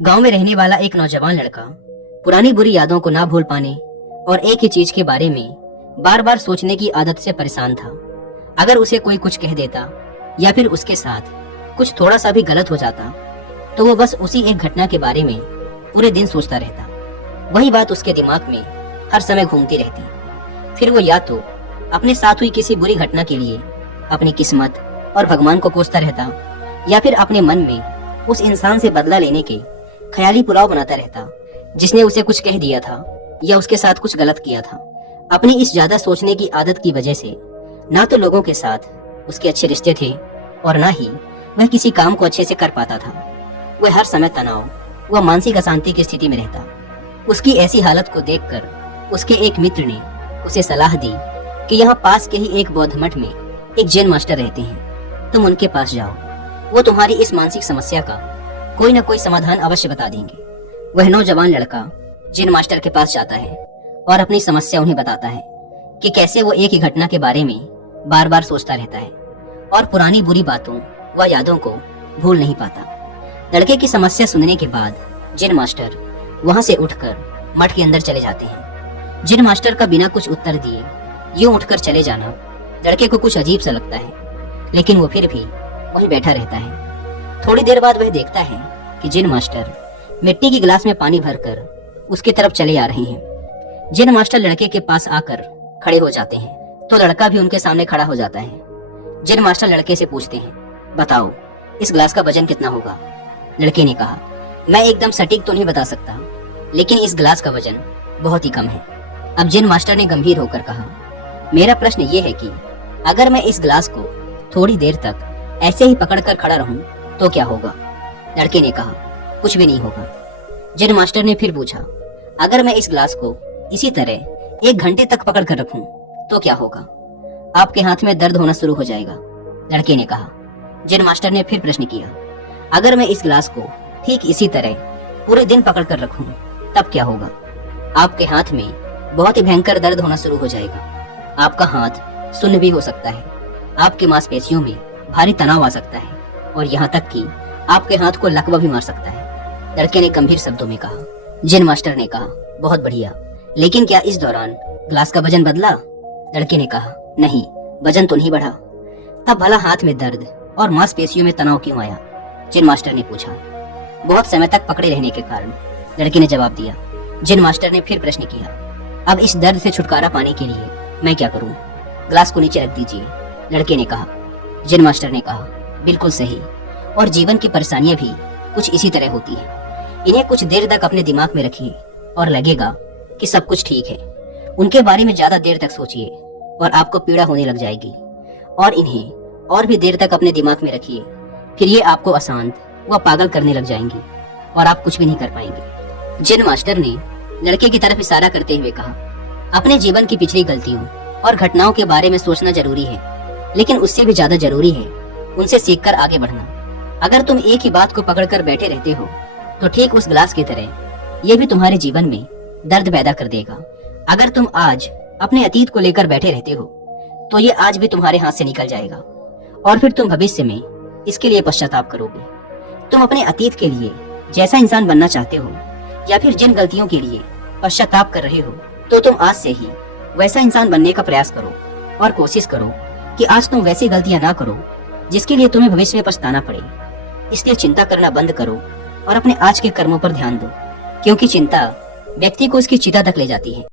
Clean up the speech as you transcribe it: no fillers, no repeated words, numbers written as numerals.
गांव में रहने वाला एक नौजवान लड़का पुरानी बुरी यादों को ना भूल पाने और एक ही चीज के बारे में बार बार सोचने की आदत से परेशान था। अगर उसे कोई कुछ कह देता या फिर उसके साथ कुछ थोड़ा सा भी गलत हो जाता तो वो बस उसी एक घटना के बारे में पूरे दिन सोचता रहता। वही बात उसके दिमाग में हर समय घूमती रहती। फिर वो या तो अपने साथ हुई किसी बुरी घटना के लिए अपनी किस्मत और भगवान को कोसता रहता या फिर अपने मन में उस इंसान से बदला लेने के ख्याली पुलाव बनाता रहता जिसने उसे कुछ कह दिया था या उसके साथ कुछ गलत किया था। अपनी इस ज्यादा सोचने की आदत की वजह से ना तो लोगों के साथ उसके अच्छे रिश्ते थे और ना ही वह किसी काम को अच्छे से कर पाता था। वह हर समय तनाव व मानसिक अशांति की स्थिति में रहता। उसकी ऐसी हालत को देखकर उसके एक मित्र ने उसे सलाह दी कि यहाँ पास के ही एक बौद्ध मठ में एक जैन मास्टर रहते हैं, तुम उनके पास जाओ, वो तुम्हारी इस मानसिक समस्या का कोई न कोई समाधान अवश्य बता देंगे। वह नौजवान लड़का जैन मास्टर के पास जाता है और अपनी समस्या उन्हें बताता है कि कैसे वो एक ही घटना के बारे में बार बार सोचता रहता है और पुरानी बुरी बातों व यादों को भूल नहीं पाता। लड़के की समस्या सुनने के बाद जैन मास्टर वहां से उठकर मठ के अंदर चले जाते हैं। जैन मास्टर का बिना कुछ उत्तर दिए यूं उठकर चले जाना लड़के को कुछ अजीब सा लगता है, लेकिन वो फिर भी वहीं बैठा रहता है। थोड़ी देर बाद वह देखता है कि जैन मास्टर मिट्टी की गिलास में पानी भरकर उसके तरफ चले आ रहे हैं। जैन मास्टर लड़के के पास आकर खड़े हो जाते हैं तो लड़का भी उनके सामने खड़ा हो जाता है। जैन मास्टर लड़के से पूछते हैं, बताओ इस गिलास का वजन कितना होगा? लड़के ने कहा, मैं एकदम सटीक तो नहीं बता सकता, लेकिन इस गिलास का वजन बहुत ही कम है। अब जैन मास्टर ने गंभीर होकर कहा, मेरा प्रश्न ये है कि अगर मैं इस गिलास को थोड़ी देर तक ऐसे ही पकड़कर खड़ा रहूं तो क्या होगा? लड़के ने कहा, कुछ भी नहीं होगा। जैन मास्टर ने फिर पूछा, अगर मैं इस गिलास को इसी तरह 1 घंटे तक पकड़ कर रखूं तो क्या होगा? आपके हाथ में दर्द होना शुरू हो जाएगा। लड़के ने कहा। जैन मास्टर ने फिर प्रश्न किया, अगर मैं इस गिलास को ठीक इसी तरह पूरे दिन पकड़ कर रखूं तब क्या होगा? आपके हाथ में बहुत ही भयंकर दर्द होना शुरू हो जाएगा। आपका हाथ सुन्न भी हो सकता है, आपकी मांसपेशियों में भारी तनाव आ सकता है और यहाँ तक कि आपके हाथ को लकवा भी मार सकता है। लड़के ने गंभीर शब्दों में कहा। जैन मास्टर ने कहा, बहुत बढ़िया, लेकिन क्या इस दौरान गिलास का वजन बदला? लड़के ने कहा, नहीं, वजन तो नहीं बढ़ा। तब भला हाथ में दर्द और मांसपेशियों में तनाव क्यों आया? जैन मास्टर ने पूछा। बहुत समय तक पकड़े रहने के कारण, लड़के ने जवाब दिया। जैन मास्टर ने फिर प्रश्न किया, अब इस दर्द से छुटकारा पाने के लिए मैं क्या करूं? गिलास को नीचे रख दीजिए। लड़के ने कहा। जैन मास्टर ने कहा, बिल्कुल सही, और जीवन की परेशानियां भी कुछ इसी तरह होती हैं। इन्हें कुछ देर तक अपने दिमाग में रखिए और लगेगा कि सब कुछ ठीक है। उनके बारे में ज्यादा देर तक सोचिए और आपको पीड़ा होने लग जाएगी, और इन्हें और भी देर तक अपने दिमाग में रखिए, फिर ये आपको अशांत व पागल करने लग जाएंगी और आप कुछ भी नहीं कर पाएंगे। जैन मास्टर ने लड़के की तरफ इशारा करते हुए कहा, अपने जीवन की पिछली गलतियों और घटनाओं के बारे में सोचना जरूरी है, लेकिन उससे भी ज्यादा जरूरी है उनसे सीखकर आगे बढ़ना। अगर तुम एक ही बात को पकड़कर बैठे रहते हो तो ठीक उस गिलास की तरह ये भी तुम्हारे जीवन में दर्द पैदा कर देगा। अगर तुम आज अपने अतीत को लेकर बैठे रहते हो तो ये आज भी तुम्हारे हाथ से निकल जाएगा और फिर तुम भविष्य में इसके लिए पश्चाताप करोगे। तुम अपने अतीत के लिए जैसा इंसान बनना चाहते हो या फिर जिन गलतियों के लिए पश्चाताप कर रहे हो तो तुम आज से ही वैसा इंसान बनने का प्रयास करो और कोशिश करो कि आज तुम वैसी गलतियां ना करो जिसके लिए तुम्हें भविष्य में पछताना पड़े। इसलिए चिंता करना बंद करो और अपने आज के कर्मों पर ध्यान दो, क्योंकि चिंता व्यक्ति को उसकी चिता तक ले जाती है।